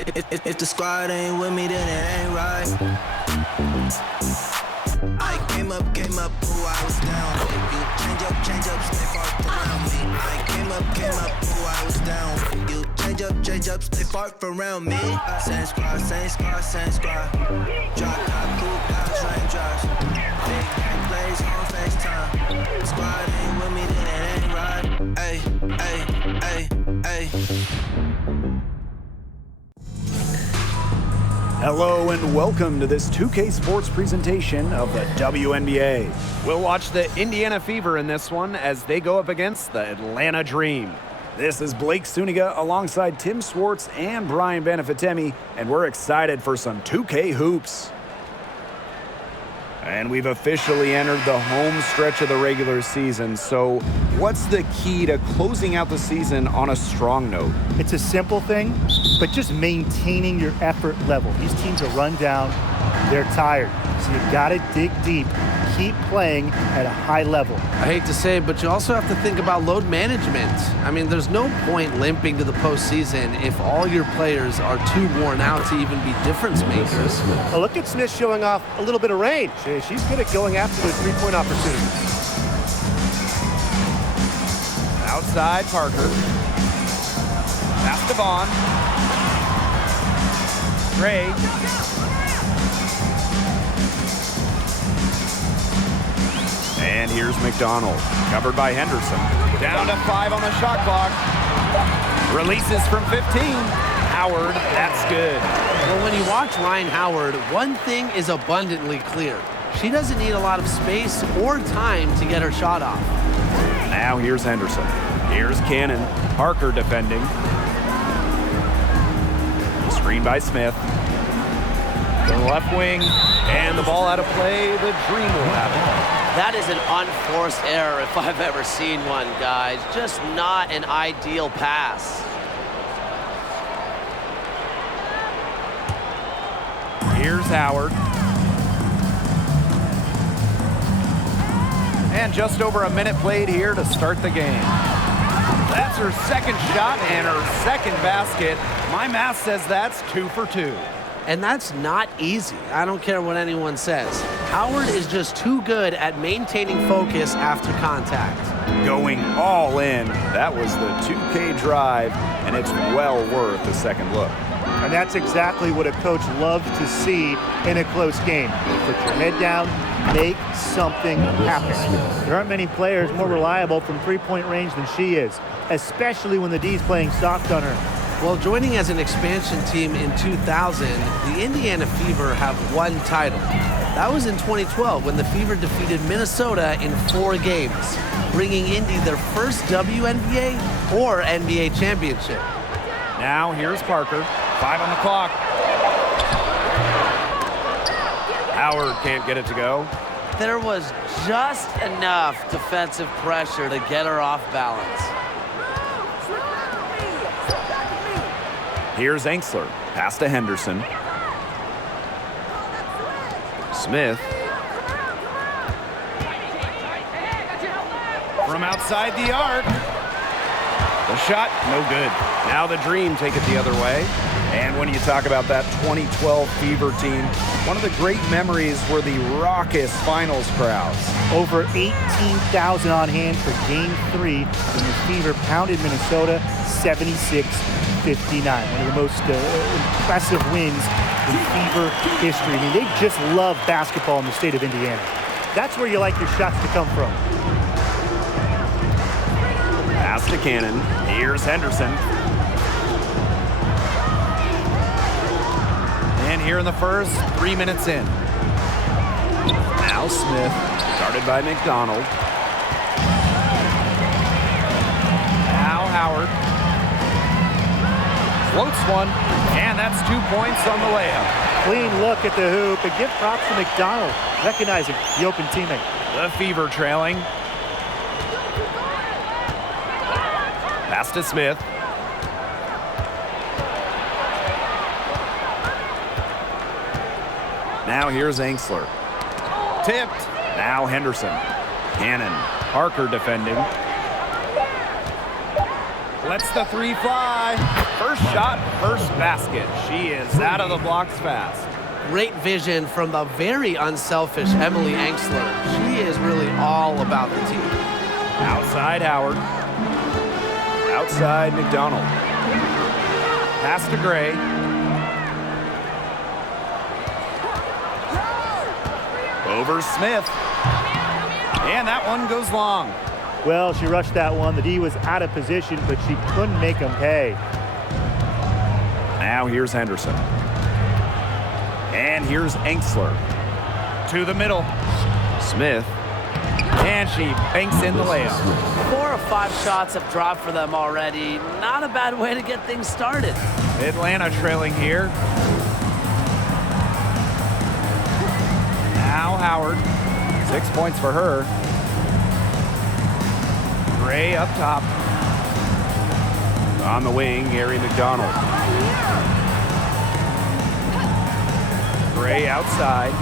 If the squad ain't with me, then it ain't right. I came up, ooh, I was down. You change up, stay far around me. I came up, ooh, I was down. You change up, stay far around me. Same squad. Drop top, cool down, raindrops. Big bang plays on FaceTime. Squad ain't with me, then it ain't right. Ay. Hello and welcome to this 2K Sports presentation of the WNBA. We'll watch the Indiana Fever in this one as they go up against the Atlanta Dream. This is Blake Suniga alongside Tim Swartz and Brian Banafitemi, and we're excited for some 2K hoops. And we've officially entered the home stretch of the regular season, so what's the key to closing out the season on a strong note? It's a simple thing, but just maintaining your effort level. These teams are run down, they're tired, so you've got to dig deep, keep playing at a high level. I hate to say it, but you also have to think about load management. I mean, there's no point limping to the postseason if all your players are too worn out to even be difference makers. Well, look at Smith showing off a little bit of range. She's good at going after those three-point opportunities. Outside Parker. Pass to Vaughn. Gray. And here's McDonald, covered by Henderson. Down to 5 on the shot clock. Releases from 15. Howard, that's good. Well, when you watch Ryan Howard, one thing is abundantly clear. She doesn't need a lot of space or time to get her shot off. Now here's Henderson. Here's Cannon. Parker defending. Screen by Smith. To the left wing. And the ball out of play. The Dream will have it. That is an unforced error if I've ever seen one, guys. Just not an ideal pass. Here's Howard. And just over a minute played here to start the game. That's her second shot and her second basket. My math says that's 2 for 2. And that's not easy. I don't care what anyone says. Howard is just too good at maintaining focus after contact. Going all in. That was the 2K drive, and it's well worth a second look. And that's exactly what a coach loves to see in a close game. Put your head down, make something happen. There aren't many players more reliable from three-point range than she is, especially when the D's playing soft on her. Well, joining as an expansion team in 2000, the Indiana Fever have one title. That was in 2012 when the Fever defeated Minnesota in 4 games, bringing Indy their first WNBA or NBA championship. Now here's Parker. 5 on the clock. Howard can't get it to go. There was just enough defensive pressure to get her off balance. Here's Enksler. Pass to Henderson. Smith. From outside the arc. The shot, no good. Now the Dream take it the other way. And when you talk about that 2012 Fever team, one of the great memories were the raucous finals crowds. Over 18,000 on hand for Game 3 when the Fever pounded Minnesota 76-59. One of the most impressive wins in Fever history. I mean, they just love basketball in the state of Indiana. That's where you like your shots to come from. Pass to Cannon. Here's Henderson. And here in the first, 3 minutes in. Now Smith, guarded by McDonald. Now Howard. Floats one, and that's 2 points on the layup. Clean look at the hoop, and give props to McDonald, recognizing the open teammate. The Fever trailing. Pass to Smith. Now here's Enksler. Tipped. Now Henderson. Cannon. Parker defending. Lets the three fly. First shot, first basket. She is out of the blocks fast. Great vision from the very unselfish Emily Angsler. She is really all about the team. Outside Howard. Outside McDonald. Pass to Gray. Over Smith. And that one goes long. Well, she rushed that one. The D was out of position, but she couldn't make them pay. Now here's Henderson. And here's Angsler. To the middle. Smith. And she banks in the layup. 4 or 5 shots have dropped for them already. Not a bad way to get things started. Atlanta trailing here. Now Howard. 6 points for her. Gray up top. On the wing, Gary McDonald. Gray outside.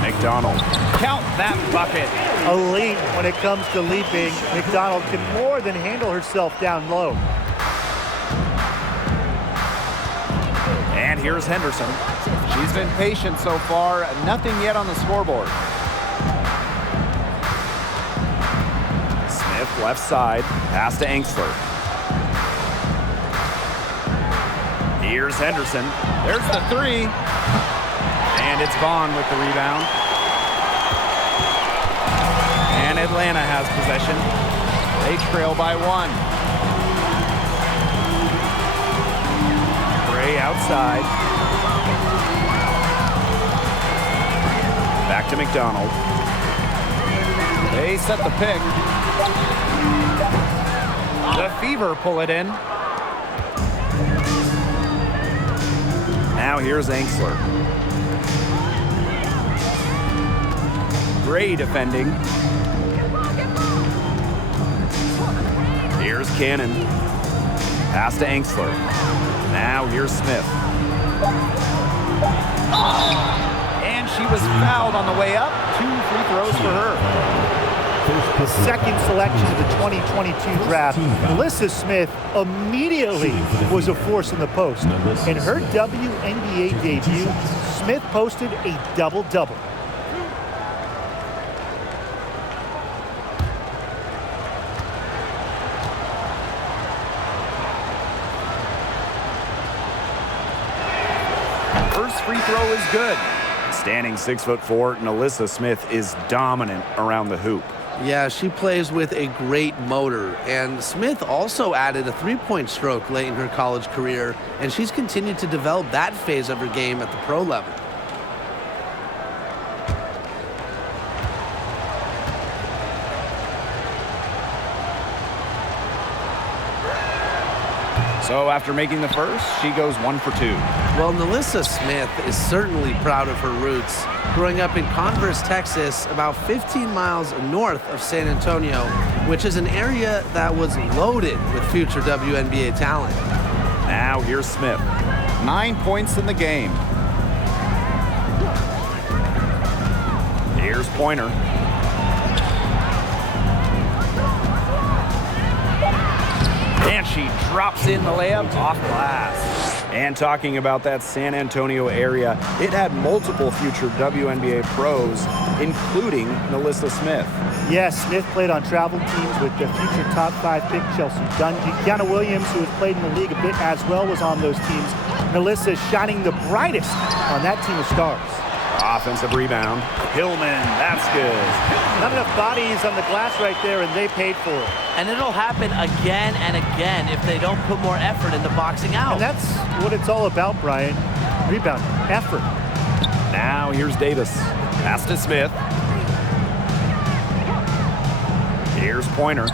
McDonald. Count that bucket. Elite when it comes to leaping. McDonald can more than handle herself down low. And here's Henderson. She's been patient so far. Nothing yet on the scoreboard. Smith left side. Pass to Angsler. Here's Henderson. There's the three. And it's Vaughn with the rebound. And Atlanta has possession. They trail by 1. Gray outside. Back to McDonald. They set the pick. The Fever pull it in. Now here's Angsler. Gray defending. Here's Cannon. Pass to Angsler. Now here's Smith. And she was fouled on the way up. 2 free throws for her. The second selection of the 2022 draft, Melissa Smith immediately was a force in the post. In her WNBA debut, Smith posted a double-double. First free throw is good. Standing 6'4", Melissa Smith is dominant around the hoop. Yeah, she plays with a great motor. And Smith also added a three-point stroke late in her college career, and she's continued to develop that phase of her game at the pro level. So after making the first, she goes 1 for 2. Well, Melissa Smith is certainly proud of her roots. Growing up in Converse, Texas, about 15 miles north of San Antonio, which is an area that was loaded with future WNBA talent. Now here's Smith. 9 points in the game. Here's Pointer. And she drops in the layup off glass. And talking about that San Antonio area, it had multiple future WNBA pros, including Melissa Smith. Yes, Smith played on travel teams with the future top 5 pick Chelsea Dundee. Kiana Williams, who has played in the league a bit as well, was on those teams. Melissa is shining the brightest on that team of stars. Offensive rebound. Hillman, that's good. Not enough bodies on the glass right there, and they paid for it. And it'll happen again and again if they don't put more effort into boxing out. And that's what it's all about, Brian. Rebound, effort. Now here's Davis. Pass to Smith. Here's Pointer.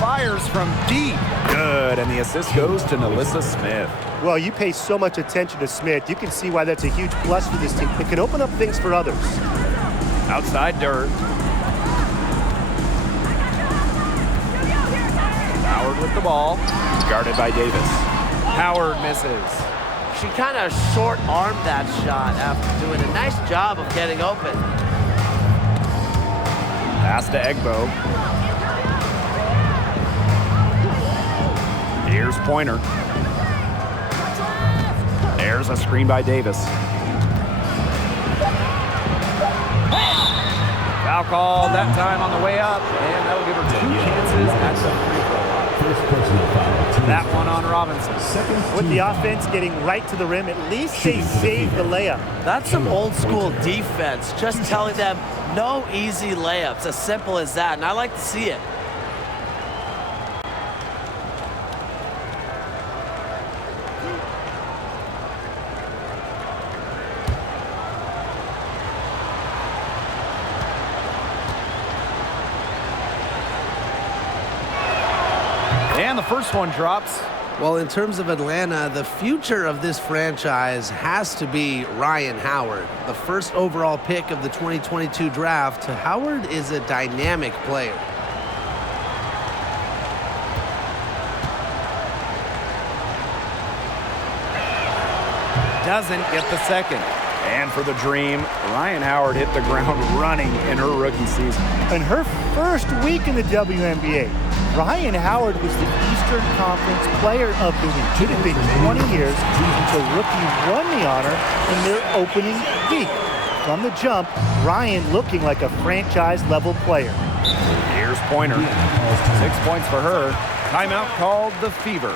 Fires from deep. Good, and the assist goes to Melissa Smith. Well, you pay so much attention to Smith. You can see why that's a huge plus for this team. It can open up things for others. Outside Dirk. Howard with the ball. Guarded by Davis. Howard misses. She kind of short-armed that shot after doing a nice job of getting open. Pass to Egbo. Here's Pointer. There's a screen by Davis. Foul called that time on the way up, and that'll give her 2 chances at the free throw line. That one on Robinson. With the offense getting right to the rim, at least they saved the layup. That's some old school defense, just telling them no easy layups, as simple as that, and I like to see it. And the first one drops. Well, in terms of Atlanta, the future of this franchise has to be Ryan Howard, the first overall pick of the 2022 draft. Howard is a dynamic player. Doesn't get the second. And for the Dream, Ryan Howard hit the ground running in her rookie season. In her first week in the WNBA, Ryan Howard was the Eastern Conference Player of the Week. It had been 20 years since a rookie won the honor in their opening week. From the jump, Ryan looking like a franchise-level player. Here's Pointer. 6 points for her. Timeout called the Fever.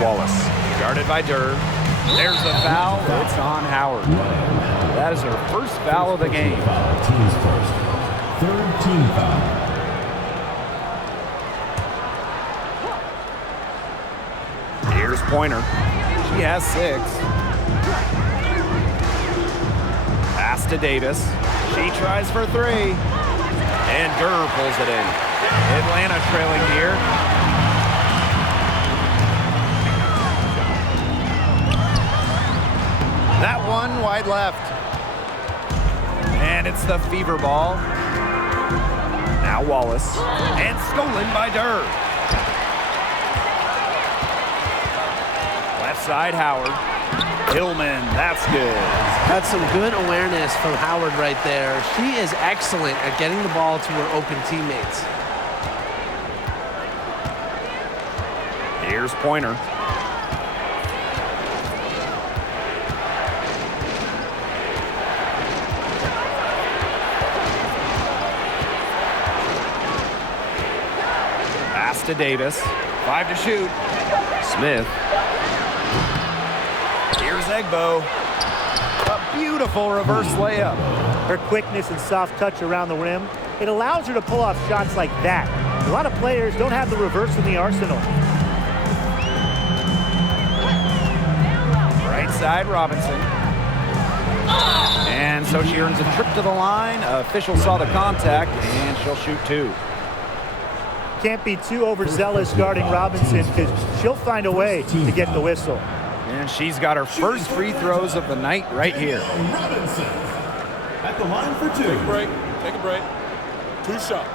Wallace, guarded by Durr. There's the foul. It's on Howard. That is her first foul of the game. Team's first. Third team foul. Here's Pointer. She has 6. Pass to Davis. She tries for 3. And Durr pulls it in. Atlanta trailing here. That one wide left. And it's the Fever ball. Now Wallace. And stolen by Durr. Left side Howard. Hillman, that's good. That's some good awareness from Howard right there. She is excellent at getting the ball to her open teammates. Here's Pointer. Pass to Davis. 5 to shoot. Smith. Here's Egbo. A beautiful reverse layup. Her quickness and soft touch around the rim, it allows her to pull off shots like that. A lot of players don't have the reverse in the arsenal. Right side, Robinson. And so she earns a trip to the line. Official saw the contact, and she'll shoot 2. Can't be too overzealous guarding Robinson because she'll find a way to get the whistle. And she's got her first free throws of the night right here. Robinson at the line for 2. Take a break. Take a break. 2 shots.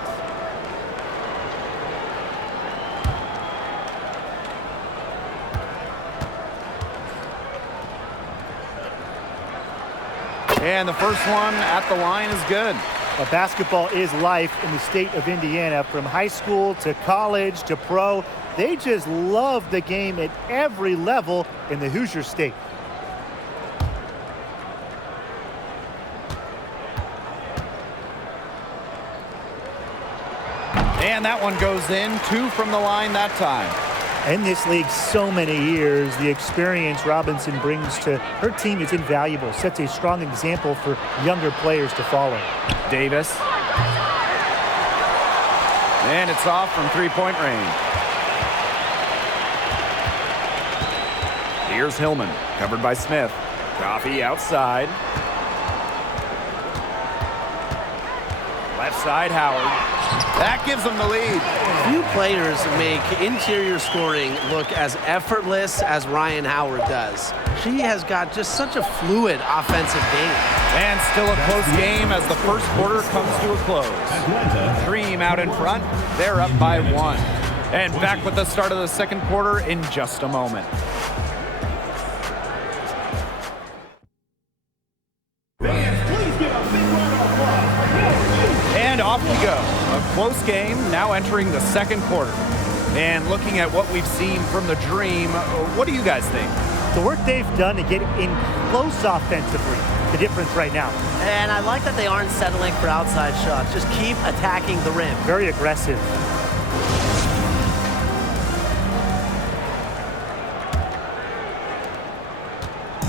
And the first one at the line is good. Well, basketball is life in the state of Indiana. From high school to college to pro, they just love the game at every level in the Hoosier State. And that one goes in. 2 from the line that time. In this league so many years, the experience Robinson brings to her team is invaluable. Sets a strong example for younger players to follow. Davis. And it's off from three-point range. Here's Hillman, covered by Smith. Coffee outside. Left side, Howard. That gives them the lead. Few players make interior scoring look as effortless as Ryan Howard does. She has got just such a fluid offensive game. And still a close game as the first quarter comes to a close. Dream out in front. They're up by 1. And back with the start of the second quarter in just a moment. And off we go. A close game now entering the second quarter. And looking at what we've seen from the Dream, what do you guys think? The work they've done to get in close offensively, the difference right now. And I like that they aren't settling for outside shots. Just keep attacking the rim. Very aggressive.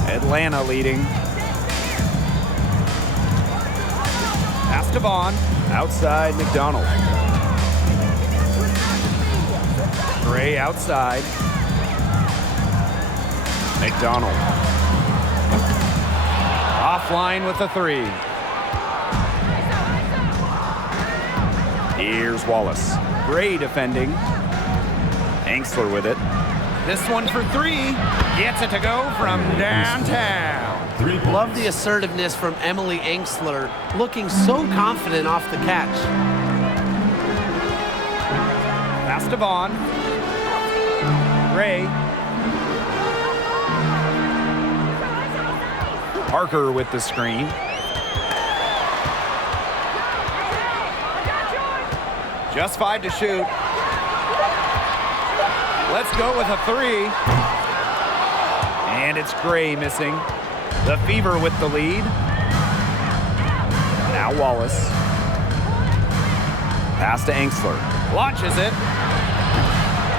Atlanta leading. Pass to Vaughn. Outside, McDonald. Gray outside. McDonald. Offline with the 3. Here's Wallace. Gray defending. Angsler with it. This one for 3. Gets it to go from downtown. Love the assertiveness from Emily Angsler, looking so confident off the catch. Pass to Vaughn. Gray. Parker with the screen. Just 5 to shoot. Let's go with a 3. And it's Gray missing. The Fever with the lead. Now Wallace. Pass to Angsler. Launches it.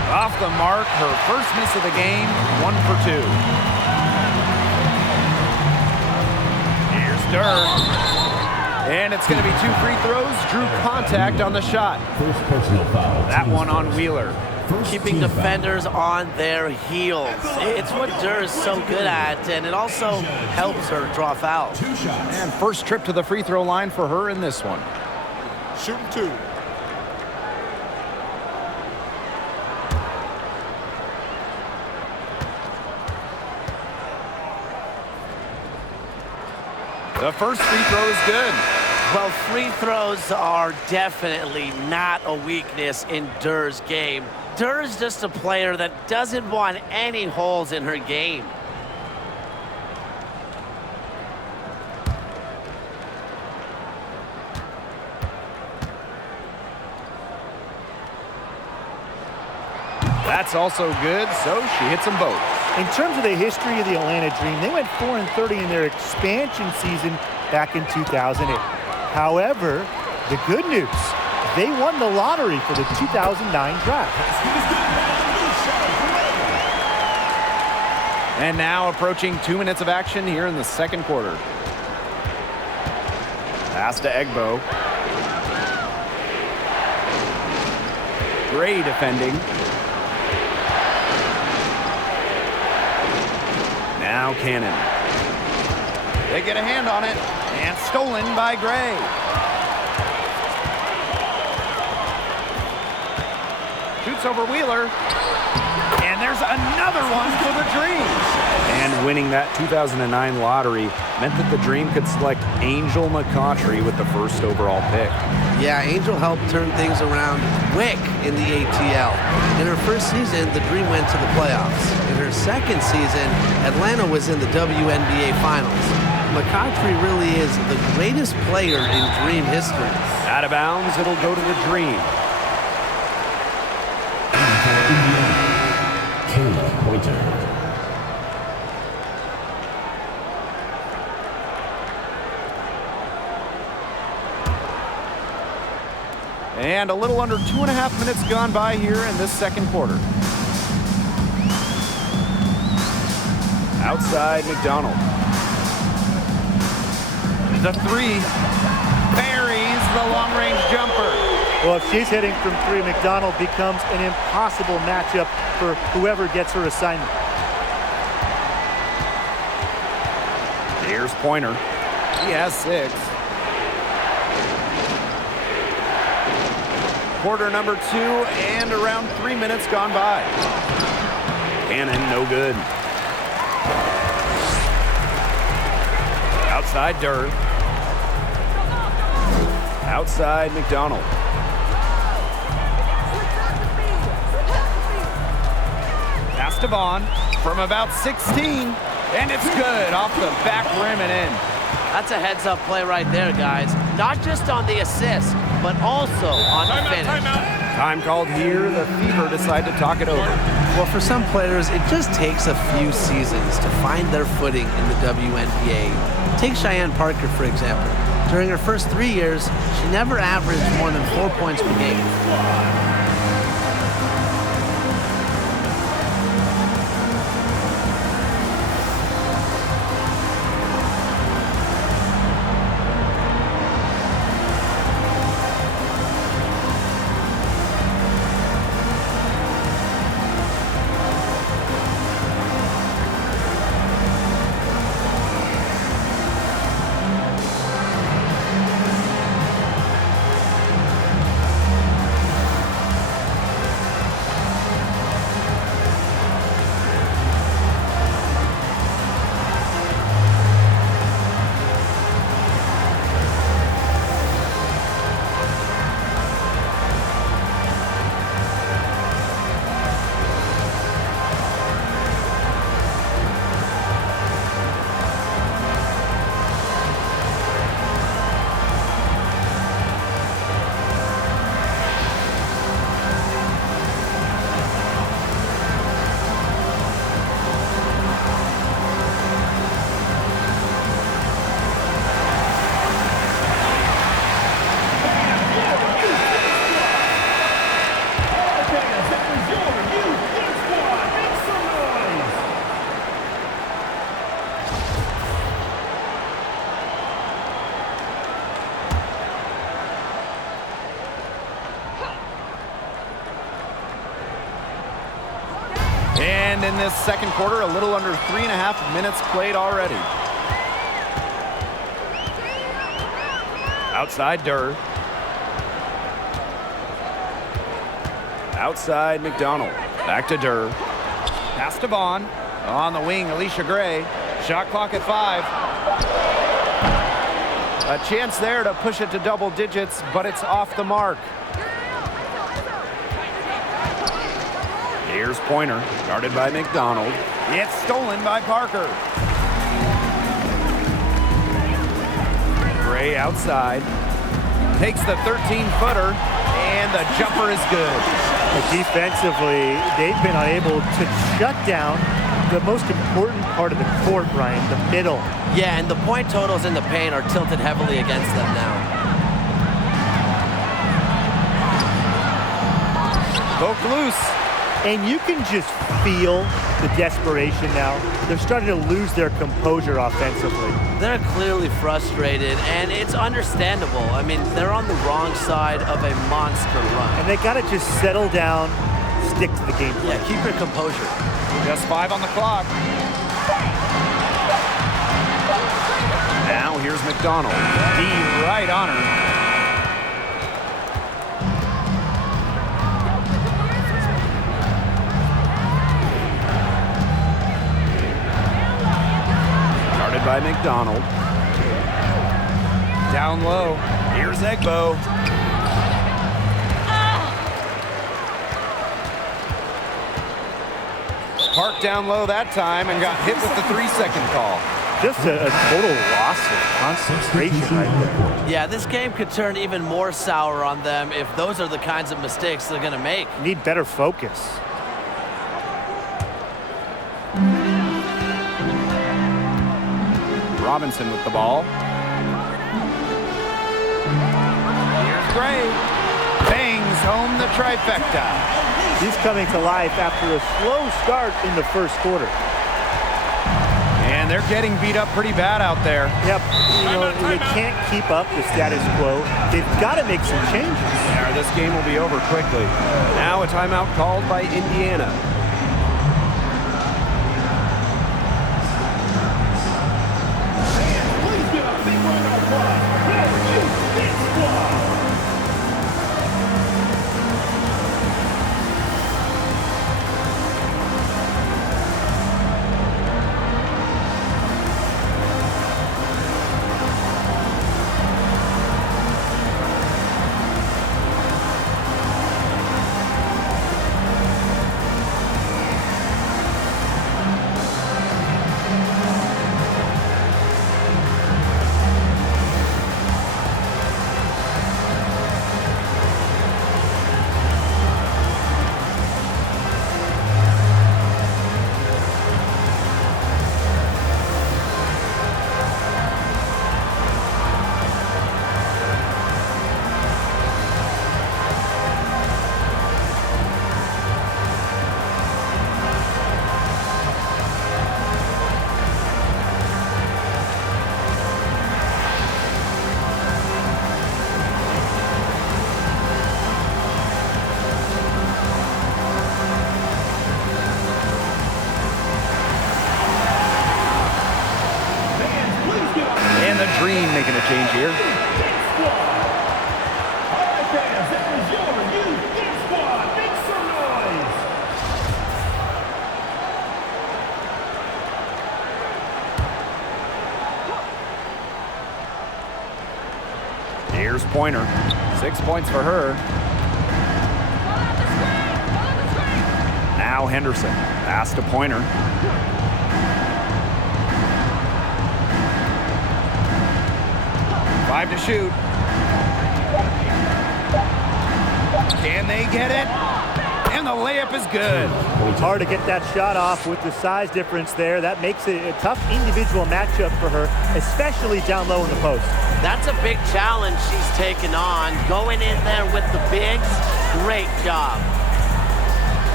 Off the mark. Her first miss of the game. 1 for 2. Here's Durr. And it's going to be 2 free throws. Drew contact on the shot. First personal foul. That one on Wheeler. Keeping defenders on their heels. It's what Durr is so good at, and it also helps her draw fouls. And first trip to the free throw line for her in this one. Shooting 2. The first free throw is good. Well, free throws are definitely not a weakness in Durr's game. Durr is just a player that doesn't want any holes in her game. That's also good, so she hits them both. In terms of the history of the Atlanta Dream, they went 4-30 in their expansion season back in 2008. However, the good news, they won the lottery for the 2009 draft. And now approaching 2 minutes of action here in the second quarter. Pass to Egbo. Gray defending. Now Cannon. They get a hand on it, and stolen by Gray. shoots over Wheeler. And there's another one for the Dream. And winning that 2009 lottery meant that the Dream could select Angel McCautry with the first overall pick. Yeah, Angel helped turn things around quick in the ATL. In her first season, the Dream went to the playoffs. In her second season, Atlanta was in the WNBA Finals. McCautry really is the greatest player in Dream history. Out of bounds, it'll go to the Dream. And a little under 2.5 minutes gone by here in this second quarter. Outside McDonald. The three buries the long-range jumper. Well, if she's hitting from three, McDonald becomes an impossible matchup for whoever gets her assignment. Here's Pointer. He has 6. Quarter number 2 and around 3 minutes gone by. Cannon, no good. Outside Durr. Outside McDonald. Pass to Vaughn from about 16. And it's good off the back rim and in. That's a heads-up play right there, guys. Not just on the assist, but also on the finish. Time called here. The Fever decide to talk it over. Well, for some players, it just takes a few seasons to find their footing in the WNBA. Take Cheyenne Parker, for example. During her first 3 years, she never averaged more than 4 points per game. And in this second quarter, a little under 3.5 minutes played already. Outside Durr. Outside McDonald. Back to Durr. Pass to Vaughn. On the wing, Alicia Gray. Shot clock at 5. A chance there to push it to double digits, but it's off the mark. Here's Pointer, guarded by McDonald. It's stolen by Parker. Gray outside. Takes the 13-footer, and the jumper is good. But defensively, they've been unable to shut down the most important part of the court, Brian, the middle. Yeah, and the point totals in the paint are tilted heavily against them now. Poked loose. And you can just feel the desperation now. They're starting to lose their composure offensively. They're clearly frustrated, and it's understandable. I mean, they're on the wrong side of a monster run. And they got to just settle down, stick to the game plan. Yeah, keep your composure. Just 5 on the clock. Now here's McDonald. D right on her. by McDonald. Down low. Here's Egbo. Parked down low that time and got hit with the 3-second call. Just a total loss of concentration right there. Yeah, this game could turn even more sour on them if those are the kinds of mistakes they're going to make. Need better focus. Robinson with the ball. Here's Gray. Bangs home the trifecta. He's coming to life after a slow start in the first quarter. And they're getting beat up pretty bad out there. Yep, you know, they can't keep up the status quo. They've got to make some changes. Yeah, this game will be over quickly. Now a timeout called by Indiana. Please give a big round of applause. And the Dream making a change here. Here's Pointer. 6 points for her. Now Henderson. Pass to Pointer. Five to shoot. Can they get it? And the layup is good. It's hard to get that shot off with the size difference there. That makes it a tough individual matchup for her, especially down low in the post. That's a big challenge she's taken on. Going in there with the bigs, great job.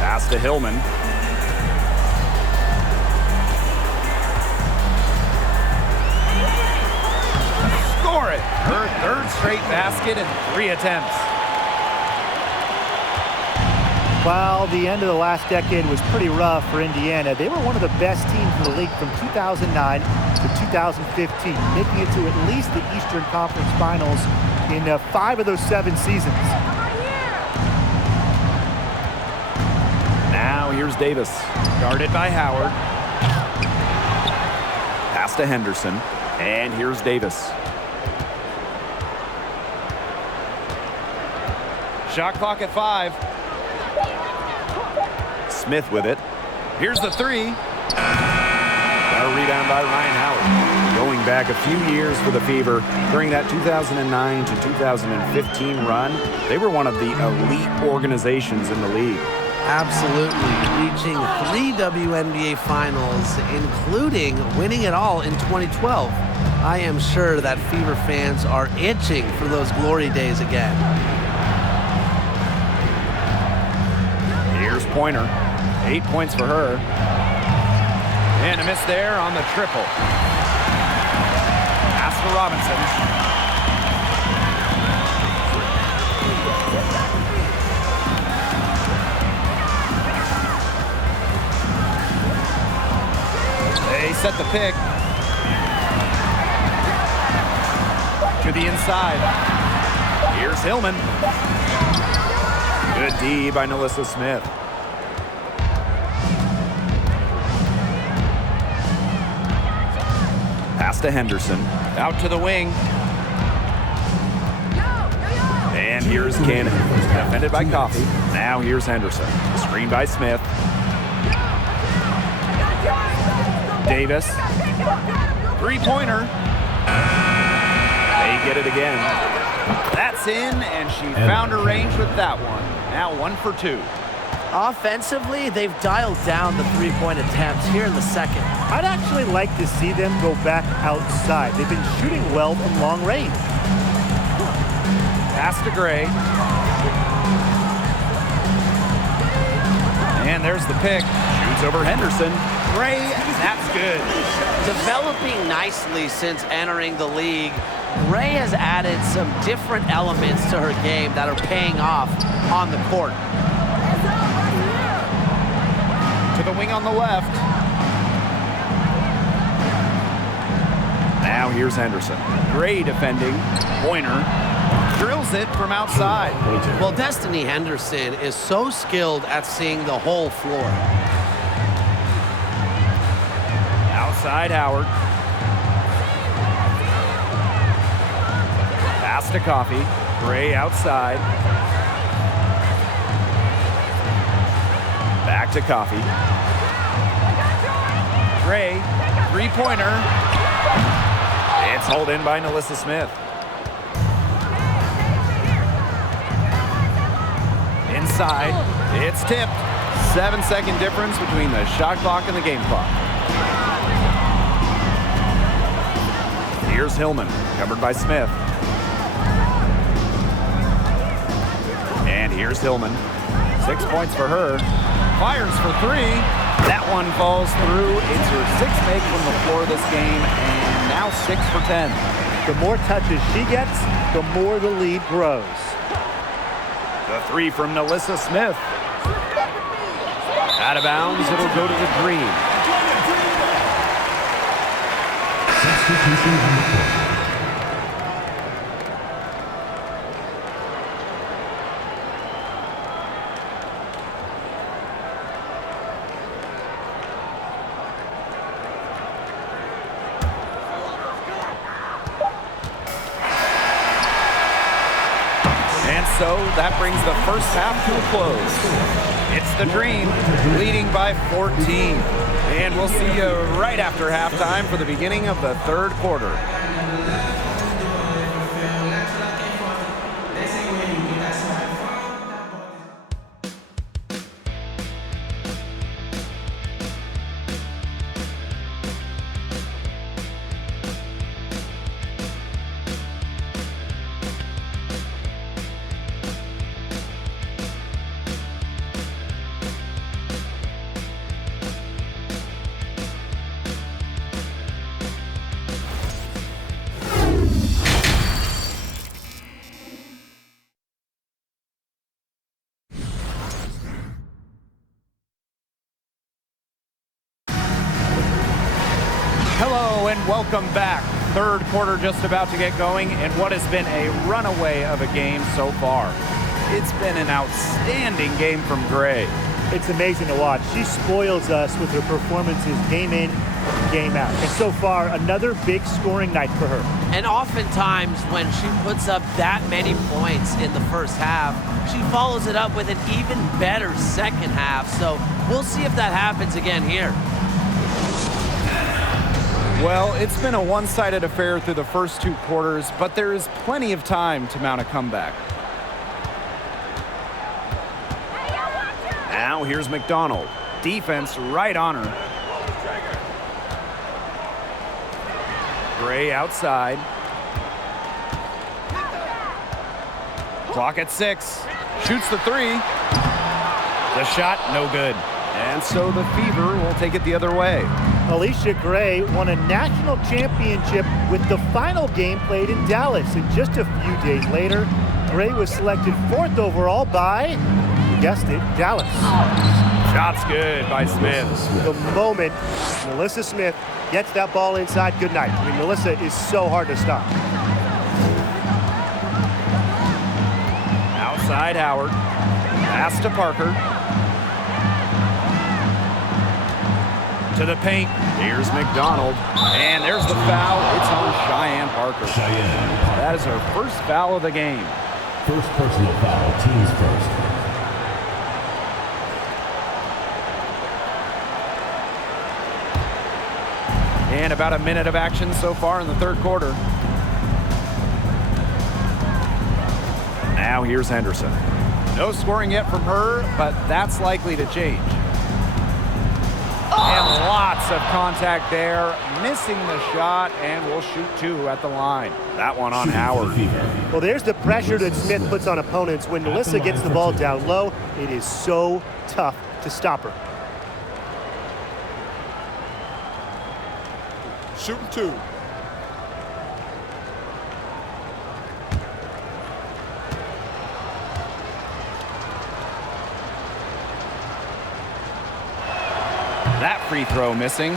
Pass to Hillman. Score it. Her third straight basket in 3 attempts. While the end of the last decade was pretty rough for Indiana, they were one of the best teams in the league from 2009 to 2015, making it to at least the Eastern Conference Finals in 5 of those 7 seasons. Now here's Davis, guarded by Howard. Pass to Henderson, and here's Davis. Shot clock at 5. Smith with it. Here's the 3. A rebound by Ryan Howard. Going back a few years for the Fever, during that 2009 to 2015 run, they were one of the elite organizations in the league. Absolutely, reaching 3 WNBA finals, including winning it all in 2012. I am sure that Fever fans are itching for those glory days again. Here's Pointer. 8 points for her. And a miss there on the triple. Pass to Robinson. They set the pick. To the inside. Here's Hillman. Good D by Nalissa Smith. Pass Pass to Henderson. Out to the wing. And here's Cannon. Defended by Coffey. Now here's Henderson. Screen by Smith. Davis. Three-pointer. They get it again. That's in, and she found her range with that one. Now 1 for 2. Offensively, they've dialed down the three-point attempts here in the second. I'd actually like to see them go back outside. They've been shooting well from long range. Pass to Gray. And there's the pick. Shoots over Henderson. Gray, that's good. Developing nicely since entering the league, Gray has added some different elements to her game that are paying off on the court. To the wing on the left. Now here's Henderson. Gray defending. Pointer. Drills it from outside. Well, Destiny Henderson is so skilled at seeing the whole floor. Outside Howard. Pass to Coffey. Gray outside. Back to Coffey. Gray, three-pointer. It's hauled in by Nalissa Smith. Inside, it's tipped. 7-second difference between the shot clock and the game clock. Here's Hillman, covered by Smith. And here's Hillman. 6 points for her. Fires for 3. That one falls through. It's her 6th make from the floor this game, and now 6 for 10. The more touches she gets, the more the lead grows. The 3 from Nalissa Smith. Out of bounds, it'll go to the green. So that brings the first half to a close. It's the Dream leading by 14. And we'll see you right after halftime for the beginning of the third quarter. Hello and welcome back. Third quarter just about to get going, and what has been a runaway of a game so far. It's been an outstanding game from Gray. It's amazing to watch. She spoils us with her performances game in, game out. And so far, another big scoring night for her. And oftentimes when she puts up that many points in the first half, she follows it up with an even better second half. So we'll see if that happens again here. Well, it's been a one-sided affair through the first 2 quarters, but there is plenty of time to mount a comeback. Now here's McDonald. Defense right on her. Gray outside. Clock at 6. Shoots the 3. The shot, no good. And so the Fever will take it the other way. Alicia Gray won a national championship with the final game played in Dallas. And just a few days later, Gray was selected 4th overall by, you guessed it, Dallas. Shot's good by Smith. The moment Nalissa Smith gets that ball inside, good night. I mean, Nalissa is so hard to stop. Outside Howard. Pass to Parker. To the paint. Here's McDonald. And there's the foul. It's on Cheyenne Parker. That is her first foul of the game. First personal foul, teams first. And about a minute of action so far in the third quarter. Now here's Henderson. No scoring yet from her, but that's likely to change. And lots of contact there, missing the shot, and we'll shoot 2 at the line. That one on Howard. Well, there's the pressure that Smith puts on opponents. When Alyssa gets the ball down low, it is so tough to stop her. Shooting 2. That free throw missing.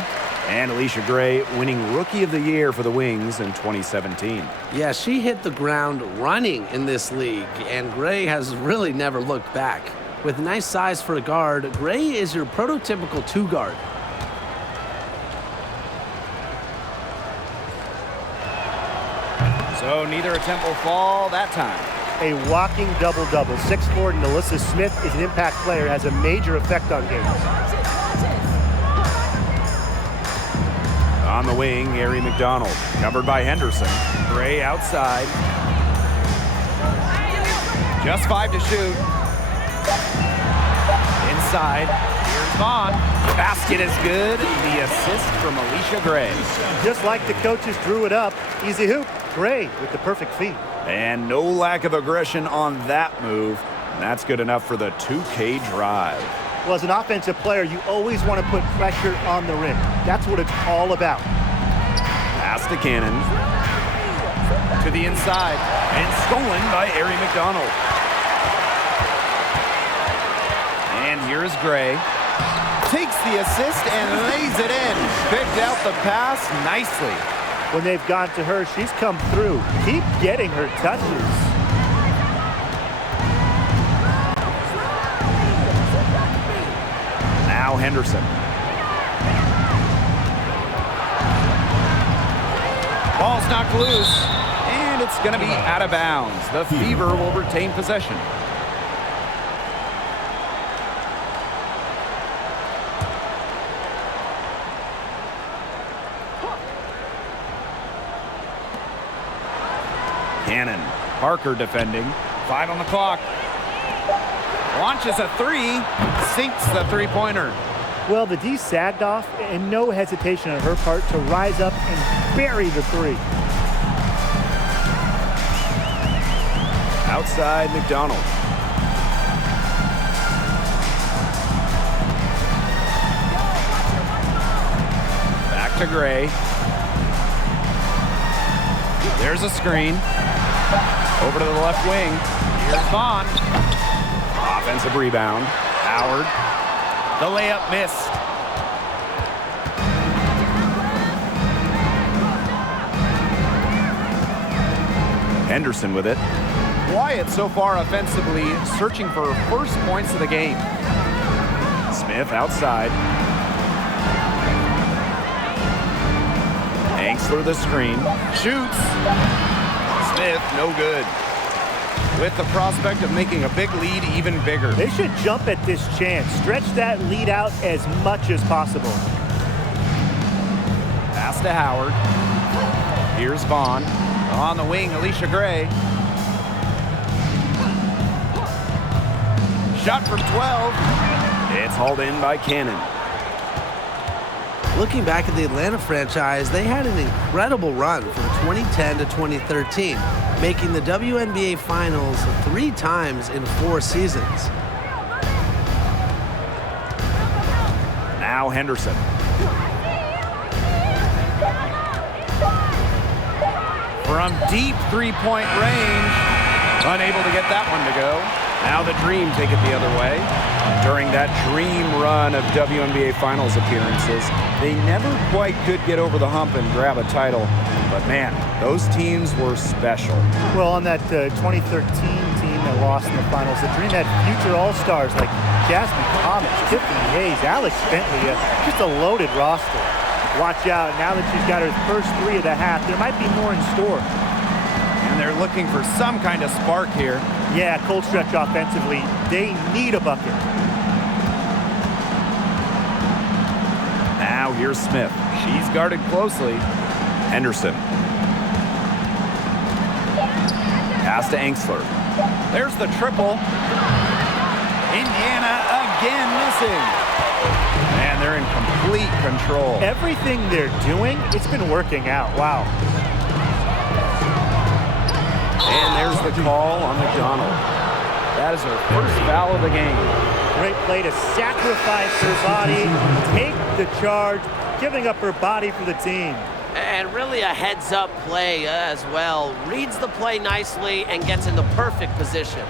And Alicia Gray winning Rookie of the Year for the Wings in 2017. Yeah, she hit the ground running in this league, and Gray has really never looked back. With nice size for a guard, Gray is your prototypical 2 guard. So neither attempt will fall that time. A walking double-double. 6'4" Alyssa Smith is an impact player, has a major effect on games. On the wing, Ari McDonald, covered by Henderson. Gray outside. Just 5 to shoot. Inside. Here's Vaughn. Basket is good. The assist from Alicia Gray. Just like the coaches drew it up. Easy hoop. Gray with the perfect feed. And no lack of aggression on that move. And that's good enough for the 2K drive. Well, as an offensive player, you always want to put pressure on the rim. That's what it's all about. Pass to Cannon. To the inside. And stolen by Ari McDonald. And here's Gray. Takes the assist and lays it in. Picked out the pass nicely. When they've gone to her, she's come through. Keep getting her touches. Now Henderson. Ball's knocked loose, and it's going to be out of bounds. The Fever will retain possession. Cannon. Parker defending. 5 on the clock. Launches a 3. Sinks the three-pointer. Well, the D sagged off, and no hesitation on her part to rise up and bury the 3. Outside McDonald. Back to Gray. There's a screen. Over to the left wing. Here's Vaughn. Offensive rebound. Howard. The layup missed. Henderson with it. Wyatt so far offensively searching for first points of the game. Smith outside. Hanks for the screen. Shoots. Smith, no good. With the prospect of making a big lead even bigger. They should jump at this chance. Stretch that lead out as much as possible. Pass to Howard. Here's Vaughn. On the wing, Alicia Gray. Shot from 12. It's hauled in by Cannon. Looking back at the Atlanta franchise, they had an incredible run from 2010 to 2013, making the WNBA Finals 3 times in 4 seasons. Now Henderson. From deep three-point range, unable to get that one to go. Now the Dream take it the other way. During that Dream run of WNBA Finals appearances, they never quite could get over the hump and grab a title. But man, those teams were special. Well, on that 2013 team that lost in the finals, the Dream had future All-Stars like Jasmine Thomas, Tiffany Hayes, Alex Bentley, just a loaded roster. Watch out, now that she's got her first 3 of the half, there might be more in store. And they're looking for some kind of spark here. Yeah, cold stretch offensively. They need a bucket. Now here's Smith. She's guarded closely. Henderson. Pass to Angsler. There's the triple. Indiana again missing. And they're in complete control. Everything they're doing, it's been working out. Wow. And there's the call on McDonald. That is her first foul of the game. Great play to sacrifice her body, take the charge, giving up her body for the team. And really a heads-up play as well. Reads the play nicely and gets in the perfect position.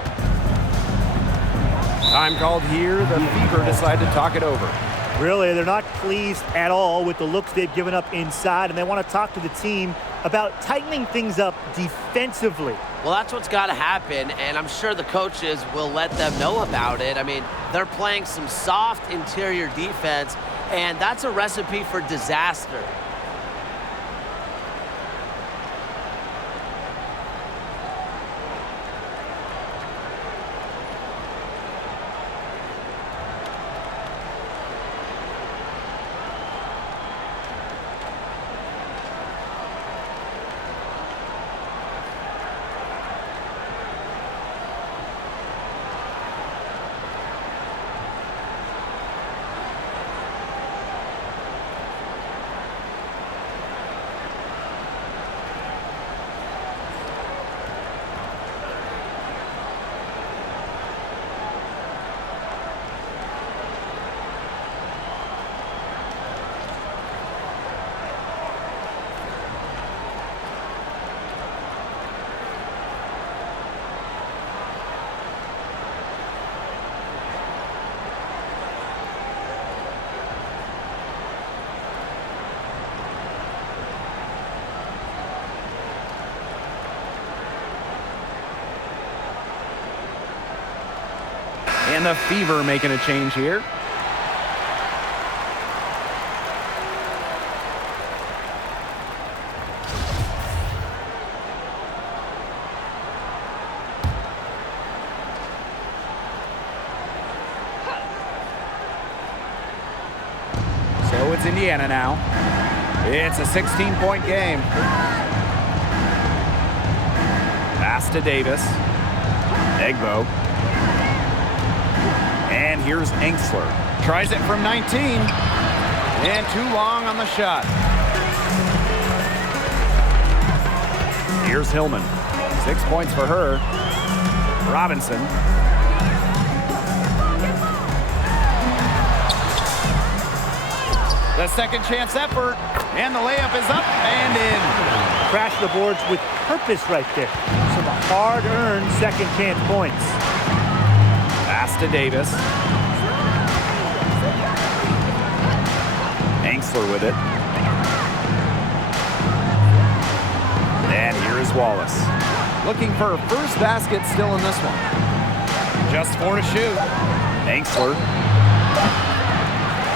Time called here. The Fever decide to talk it over. Really, they're not pleased at all with the looks they've given up inside, and they want to talk to the team about tightening things up defensively. Well, that's what's got to happen, and I'm sure the coaches will let them know about it. I mean, they're playing some soft interior defense, and that's a recipe for disaster. And the Fever making a change here. So it's Indiana now. It's a 16-point game. Pass to Davis. Egbo. And here's Angsler. Tries it from 19. And too long on the shot. Here's Hillman. 6 points for her. Robinson. The second chance effort. And the layup is up and in. Crash the boards with purpose right there. Some hard-earned second chance points. Pass to Davis. Angsler with it. And here is Wallace. Looking for her first basket still in this one. Just 4 to shoot. Angsler.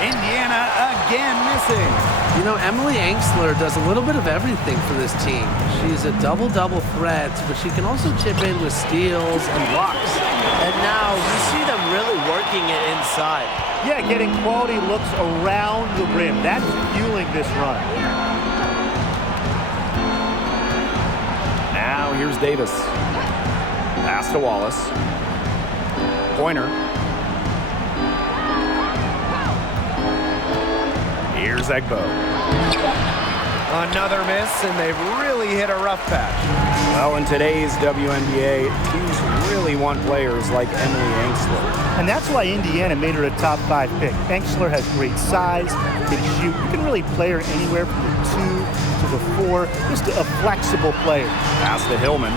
Indiana again missing. You know, Emily Angsler does a little bit of everything for this team. She's a double-double threat, but she can also chip in with steals and blocks. And now you see them really working it inside. Yeah, getting quality looks around the rim. That's fueling this run. Now here's Davis. Pass to Wallace. Pointer. Here's Egbo. Another miss, and they've really hit a rough patch. Well, in today's WNBA, teams really want players like Emily Angsler. And that's why Indiana made her a top 5 pick. Angsler has great size, can shoot. You can really play her anywhere from the 2 to the 4. Just a flexible player. Pass to Hillman.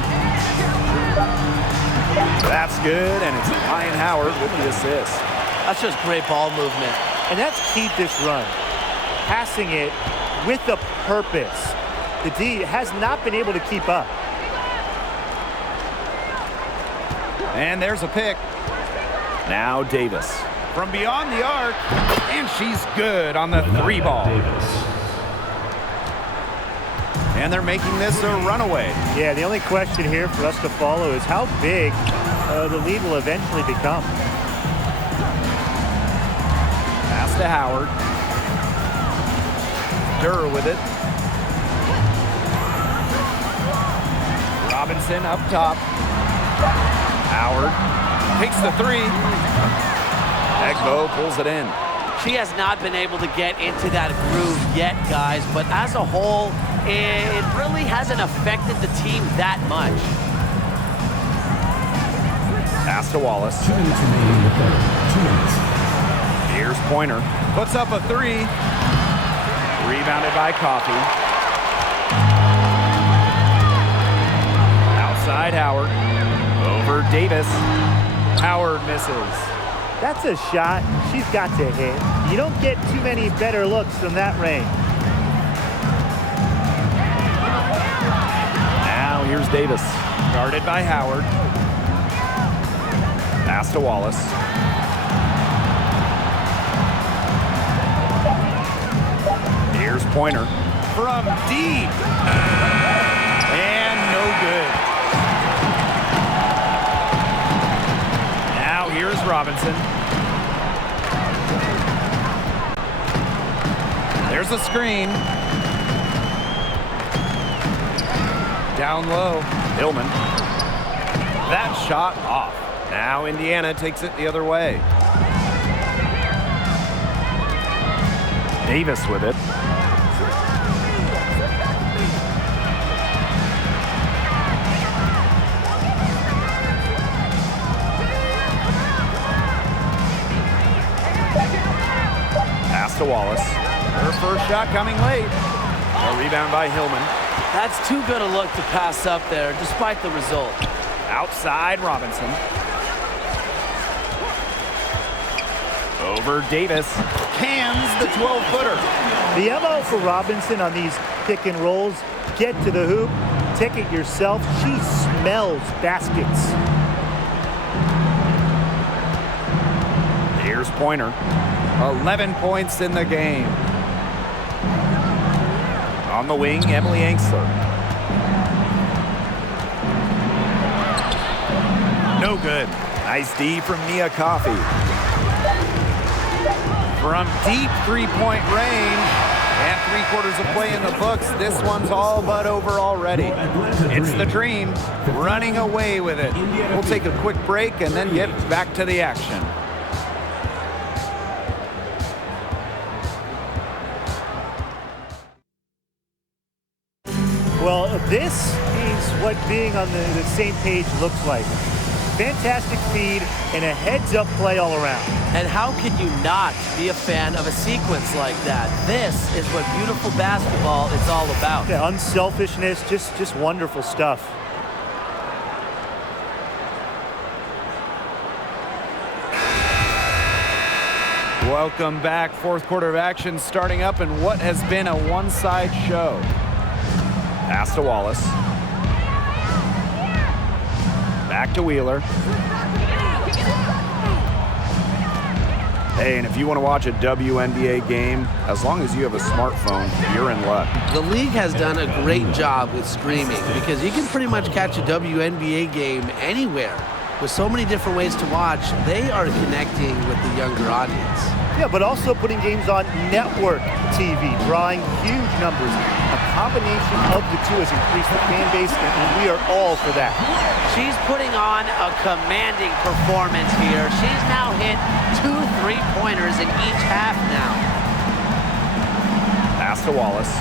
That's good, and it's Ryan Howard with the assist. That's just great ball movement. And that's key to this run. Passing it with a purpose. The D has not been able to keep up. And there's a pick. Now Davis. from beyond the arc, and she's good on the 3 ball. And they're making this a runaway. Yeah, the only question here for us to follow is how big the lead will eventually become. Pass to Howard. Durr with it. Robinson up top. Howard takes the 3. Egbo pulls it in. She has not been able to get into that groove yet, guys, but as a whole, it really hasn't affected the team that much. Pass to Wallace. 2 minutes remaining in the third. 2 minutes. Here's Pointer. Puts up a 3. Rebounded by Coffey. Outside Howard. Over Davis. Howard misses. That's a shot she's got to hit. You don't get too many better looks from that range. Now here's Davis. Guarded by Howard. Pass to Wallace. Here's Pointer from deep. And no good. Now here's Robinson. There's a screen. Down low. Hillman. That shot off. Now Indiana takes it the other way. Davis with it. Pass to Wallace. Her first shot coming late. A rebound by Hillman. That's too good a look to pass up there, despite the result. Outside Robinson. Over Davis. Cans the 12-footer. The MO for Robinson on these pick and rolls, get to the hoop, take it yourself. She smells baskets. Here's Pointer. 11 points in the game. On the wing, Emily Angsler. No good. Nice D from Mia Coffey. From deep three-point range, and 3/4 of play in the books, this one's all but over already. It's the Dream running away with it. We'll take a quick break and then get back to the action. Well, this is what being on the same page looks like. Fantastic feed and a heads-up play all around. And how can you not be a fan of a sequence like that? This is what beautiful basketball is all about. Yeah, unselfishness, just wonderful stuff. Welcome back. 4th quarter of action starting up in what has been a one-side show. Pass to Wallace. Back to Wheeler. Hey, and if you want to watch a WNBA game, as long as you have a smartphone, you're in luck. The league has done a great job with streaming because you can pretty much catch a WNBA game anywhere. With so many different ways to watch, they are connecting with the younger audience. Yeah, but also putting games on network TV, drawing huge numbers. A combination of the two has increased the fan base, and we are all for that. She's putting on a commanding performance here. She's now hit 2 3-pointers in each half now. Pass to Wallace.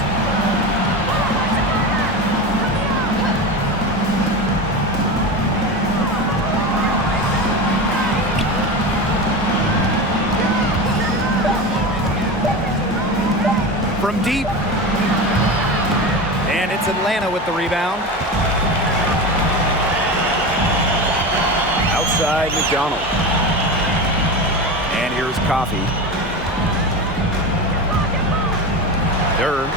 From deep. And it's Atlanta with the rebound. Outside McDonald. And here's Coffey. Durr.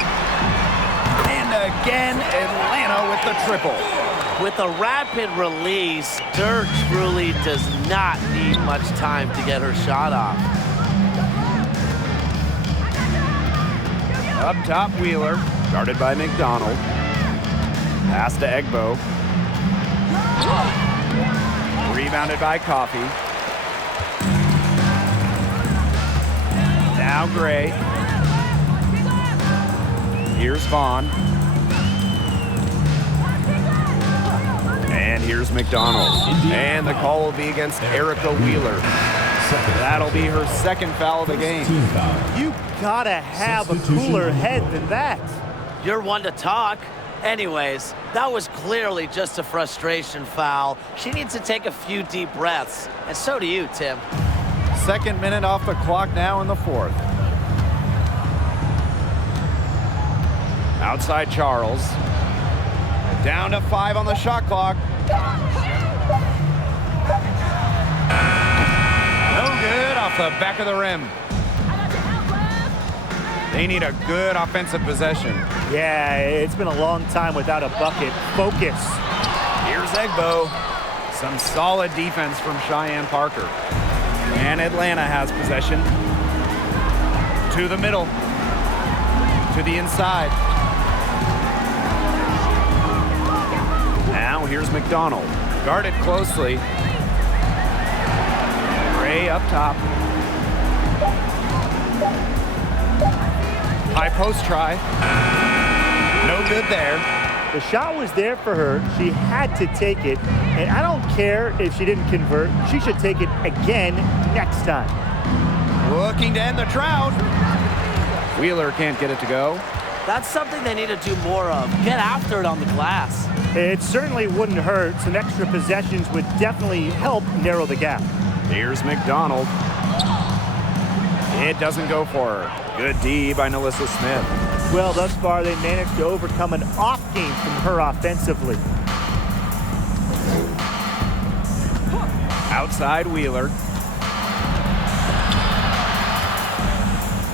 And again, Atlanta with the triple. With a rapid release, Durr truly does not need much time to get her shot off. Up top, Wheeler, guarded by McDonald. Pass to Egbo. Rebounded by Coffey. Now Gray. Here's Vaughn. And here's McDonald. And the call will be against Erica Wheeler. That'll be her second foul of the game. You gotta have a cooler head than that. You're one to talk. Anyways, that was clearly just a frustration foul. She needs to take a few deep breaths. And so do you, Tim. Second minute off the clock now in the fourth. Outside Charles. Down to 5 on the shot clock. No good off the back of the rim. They need a good offensive possession. Yeah, it's been a long time without a bucket. Focus. Here's Egbo. Some solid defense from Cheyenne Parker. And Atlanta has possession. To the middle. To the inside. Now here's McDonald. Guarded closely. Gray up top. High post try. No good there. The shot was there for her. She had to take it. And I don't care if she didn't convert. She should take it again next time. Looking to end the drought. Wheeler can't get it to go. That's something they need to do more of. Get after it on the glass. It certainly wouldn't hurt. Some extra possessions would definitely help narrow the gap. Here's McDonald. It doesn't go for her. Good D by Nalissa Smith. Well, thus far, they managed to overcome an off game from her offensively. Outside Wheeler.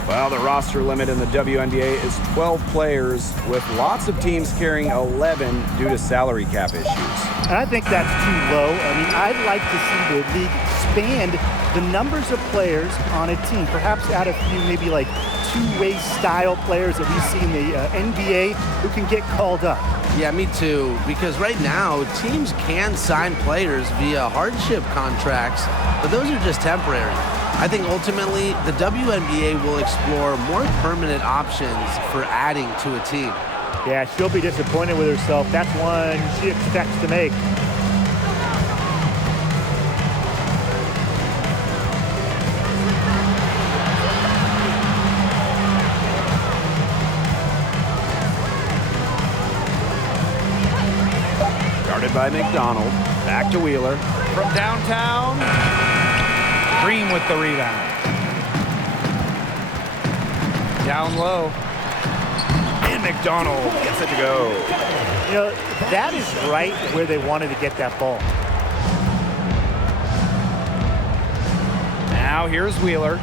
Well, the roster limit in the WNBA is 12 players, with lots of teams carrying 11 due to salary cap issues. And I think that's too low. I mean, I'd like to see the league expand the numbers of players on a team. Perhaps add a few, maybe like two-way style players that we see in the NBA who can get called up. Yeah, me too. Because right now, teams can sign players via hardship contracts, but those are just temporary. I think ultimately the WNBA will explore more permanent options for adding to a team. Yeah, she'll be disappointed with herself. That's one she expects to make. Guarded by McDonald. Back to Wheeler. From downtown. Green with the rebound. Down low. And McDonald gets it to go. You know, that is right where they wanted to get that ball. Now here's Wheeler.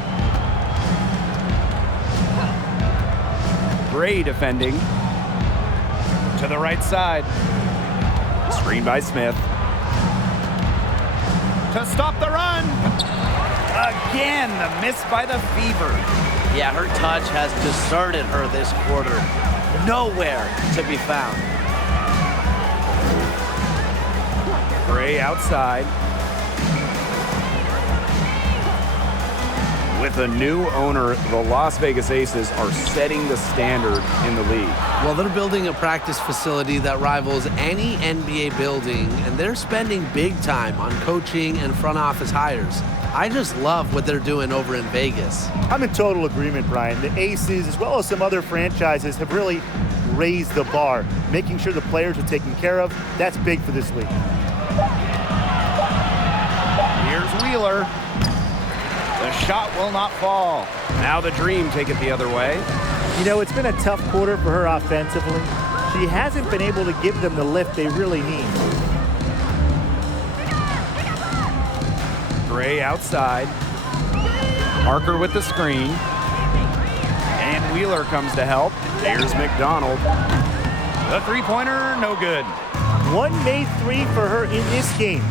Gray defending. To the right side. Screen by Smith. To stop the run. Again, the miss by the Fever. Yeah, her touch has deserted her this quarter. Nowhere to be found. Gray outside. With a new owner, the Las Vegas Aces are setting the standard in the league. Well, they're building a practice facility that rivals any NBA building, and they're spending big time on coaching and front office hires. I just love what they're doing over in Vegas. I'm in total agreement, Brian. The Aces, as well as some other franchises, have really raised the bar, making sure the players are taken care of. That's big for this league. Here's Wheeler. The shot will not fall. Now the Dream take it the other way. You know, it's been a tough quarter for her offensively. She hasn't been able to give them the lift they really need. Gray outside. Parker with the screen. And Wheeler comes to help. There's McDonald. The three-pointer, no good. One made three for her in this game.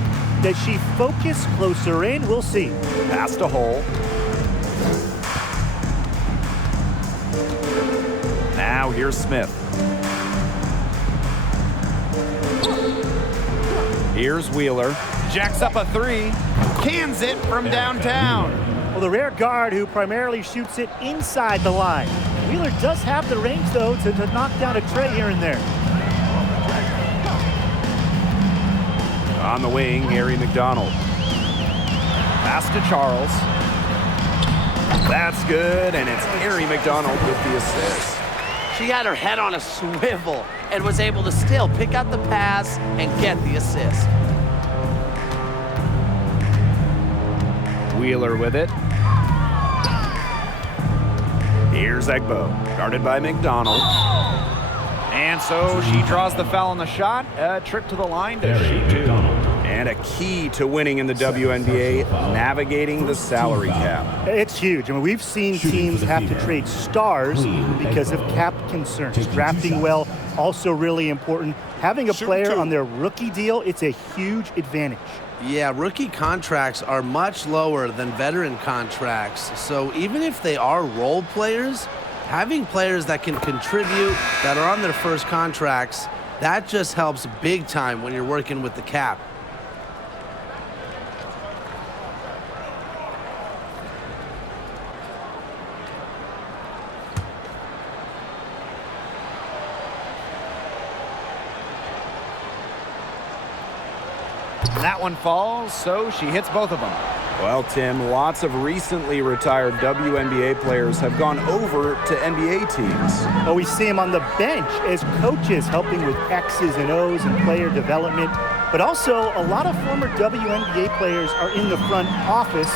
Does she focus closer in? We'll see. Pass to Hole. Now here's Smith. Here's Wheeler. Jacks up a three. Cans it from downtown. Well, the rare guard who primarily shoots it inside the line. Wheeler does have the range, though, to knock down a tray here and there. On the wing, Harry McDonald. Pass to Charles. That's good, and it's Harry McDonald with the assist. She had her head on a swivel and was able to still pick out the pass and get the assist. Wheeler with it. Here's Egbo, guarded by McDonald. And so she draws the foul on the shot. A trip to the line to shoot two. And a key to winning in the WNBA, navigating the salary cap. It's huge. I mean, we've seen teams have to trade stars because of cap concerns. Drafting well, also really important. Having a player on their rookie deal, it's a huge advantage. Yeah, rookie contracts are much lower than veteran contracts. So even if they are role players, having players that can contribute, that are on their first contracts, that just helps big time when you're working with the cap. That one falls, so she hits both of them. Well, Tim, lots of recently retired WNBA players have gone over to NBA teams. Oh, we see them on the bench as coaches helping with X's and O's and player development. But also, a lot of former WNBA players are in the front office,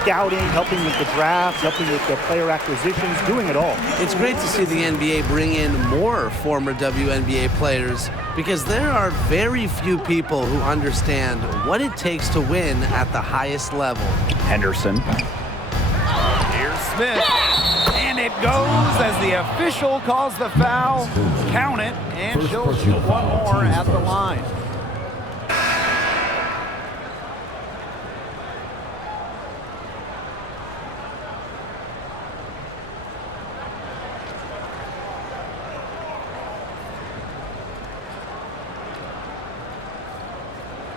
scouting, helping with the draft, helping with the player acquisitions, doing it all. It's great to see the NBA bring in more former WNBA players because there are very few people who understand what it takes to win at the highest level. Henderson. Here's Smith. And it goes as the official calls the foul. Count it, and she'll shoot one more at the line.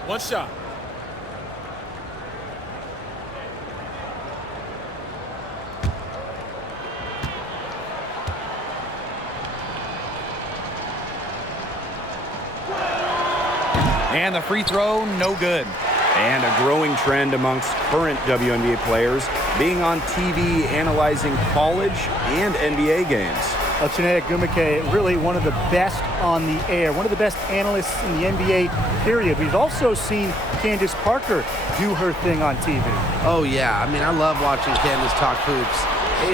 One shot. And the free throw, no good. And a growing trend amongst current WNBA players being on TV analyzing college and NBA games. Chineda Gumake, really one of the best on the air, one of the best analysts in the NBA, period. We've also seen Candace Parker do her thing on TV. Oh, yeah. I mean, I love watching Candace talk hoops.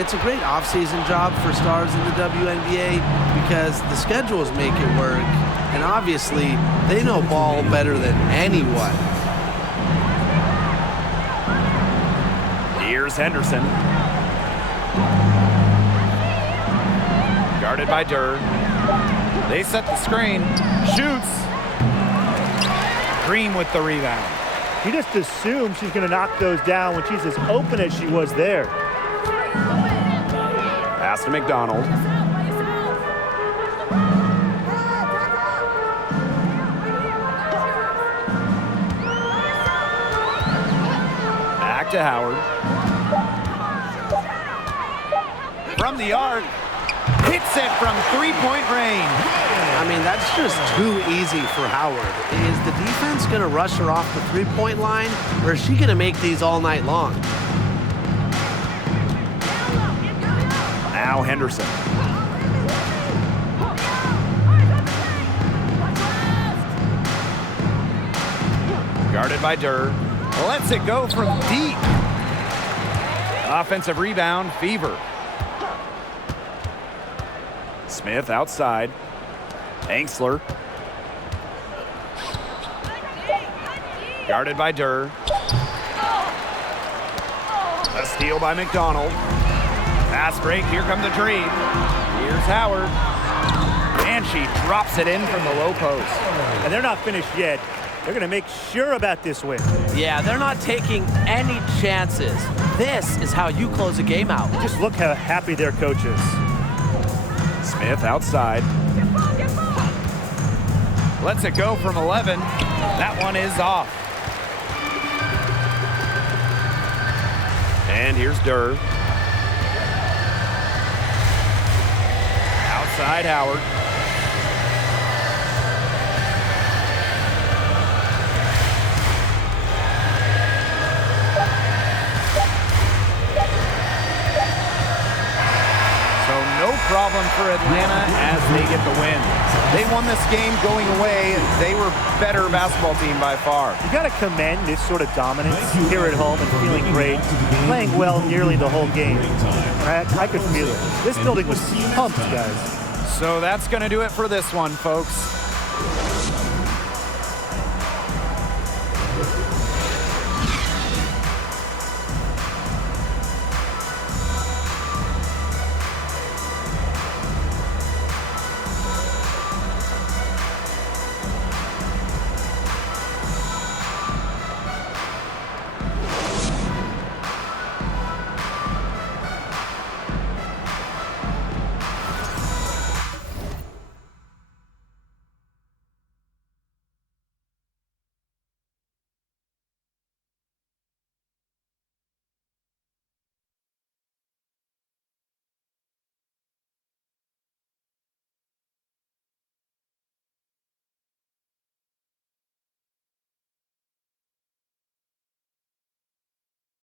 It's a great off-season job for stars in the WNBA because the schedules make it work, and obviously, they know ball better than anyone. Here's Henderson. Guarded by Durr. They set the screen. Shoots. Green with the rebound. You just assume she's going to knock those down when she's as open as she was there. Pass to McDonald. Back to Howard. From the arc. Hits it from three-point range. I mean, that's just too easy for Howard. Is the defense going to rush her off the three-point line, or is she going to make these all night long? Now Henderson. Guarded by Durr. Lets it go from deep. Offensive rebound, Fever. Smith outside. Angsler. Guarded by Durr. A steal by McDonald. Fast break, here come the tree. Here's Howard. And she drops it in from the low post. And they're not finished yet. They're going to make sure about this win. Yeah, they're not taking any chances. This is how you close a game out. Just look how happy their coach is. Smith outside. Lets it go from 11. That one is off. And here's Durr. Outside Howard. No problem for Atlanta as they get the win. They won this game going away. They were better basketball team by far. You got to commend this sort of dominance here at home and feeling great, playing well nearly the whole game. I could feel it. This building was pumped, guys. So that's going to do it for this one, folks.